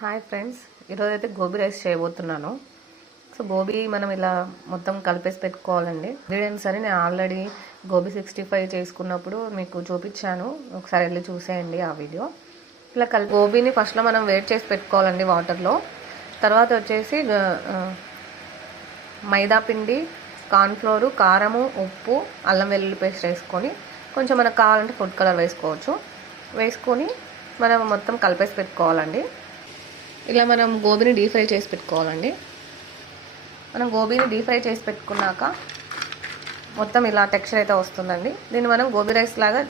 Hi friends, ఈరోజు అయితే gobi rice చేయబోతున్నాను. సో గోబీ మనం ఇలా మొత్తం కలిపేసి పెట్టుకోవాలండి. ఇంగ్రీడియంట్స్ అని నేను ఆల్రెడీ గోబీ 65 చేసుకున్నప్పుడు మీకు చూపించాను, ఒకసారి వెళ్ళి చూసేయండి ఆ వీడియో. ఇలా గోబీని ఫస్ట్లో మనం వేడి చేసి పెట్టుకోవాలండి వాటర్లో. తర్వాత వచ్చేసి మైదా పిండి, కార్న్ఫ్లోరు, కారము, ఉప్పు, అల్లం వెల్లుల్లి పేస్ట్ వేసుకొని కొంచెం మనకు కావాలంటే ఫుడ్ కలర్ వేసుకోవచ్చు. వేసుకొని మనం మొత్తం కలిపేసి పెట్టుకోవాలండి. ఇలా మనం గోబీని డీప్ ఫ్రై చేసి పెట్టుకోవాలండి. మనం గోబీని డీప్ ఫ్రై చేసి పెట్టుకున్నాక మొత్తం ఇలా టెక్స్చర్ అయితే వస్తుందండి. దీన్ని మనం గోబీ రైస్ లాగా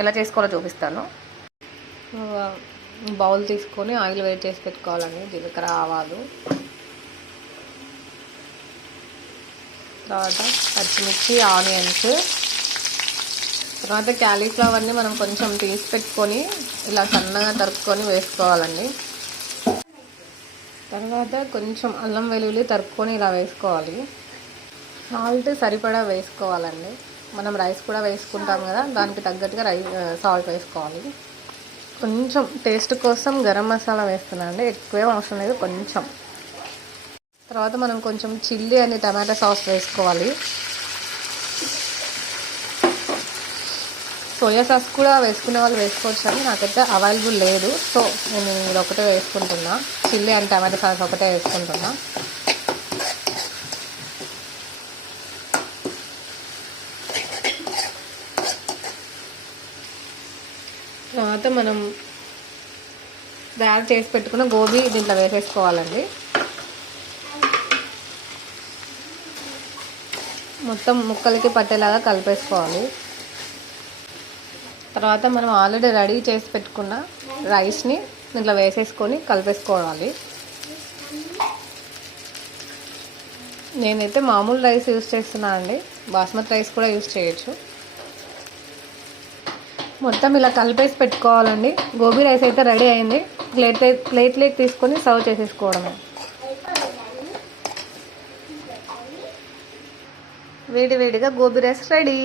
ఎలా చేసుకోవాలో చూపిస్తాను. బౌల్ తీసుకొని ఆయిల్ వేడి చేసి పెట్టుకోవాలండి. జీలకర్ర, ఆవాలు, తర్వాత పచ్చిమిర్చి, ఆనియన్స్, తర్వాత క్యాలీఫ్లవర్ని మనం కొంచెం తీసి పెట్టుకొని ఇలా సన్నగా తరుక్కొని వేసుకోవాలండి. తర్వాత కొంచెం అల్లం వెల్లుల్లి తరుక్కొని ఇలా వేసుకోవాలి. సాల్ట్ సరిపడా వేసుకోవాలండి. మనం రైస్ కూడా వేసుకుంటాం కదా, దానికి తగ్గట్టుగా సాల్ట్ వేసుకోవాలి. కొంచెం టేస్ట్ కోసం గరం మసాలా వేస్తున్నాను అండి, ఎక్కువేం అవసరం లేదు, కొంచెం. తర్వాత మనం కొంచెం చిల్లీ అని టమాటా సాస్ వేసుకోవాలి. సోయా సాస్ కూడా వేసుకునే వాళ్ళు వేసుకోవచ్చు, అని నాకైతే అవైలబుల్ లేదు. సో నేను ఇది ఒకటే వేసుకుంటున్నా, చిల్లీ అండ్ టమాటో సాస్ ఒకటే వేసుకుంటున్నా. తర్వాత మనం తయారు చేసి పెట్టుకున్న గోబీ దీంట్లో వేసేసుకోవాలండి. మొత్తం ముక్కలకి పట్టేలాగా కలిపేసుకోవాలి. తర్వాత మనం ఆల్రెడీ రెడీ చేసి పెట్టుకున్న రైస్ని దీంట్లో వేసేసుకొని కలిపేసుకోవాలి. నేనైతే మామూలు రైస్ యూజ్ చేస్తున్నాను అండి, బాస్మతి రైస్ కూడా యూజ్ చేయొచ్చు. మొత్తం ఇలా కలిపేసి పెట్టుకోవాలండి. గోబీ రైస్ అయితే రెడీ అయింది. ప్లేట్లోకి తీసుకొని సర్వ్ చేసేసుకోవడమే. వేడివేడిగా గోబీ రైస్ రెడీ.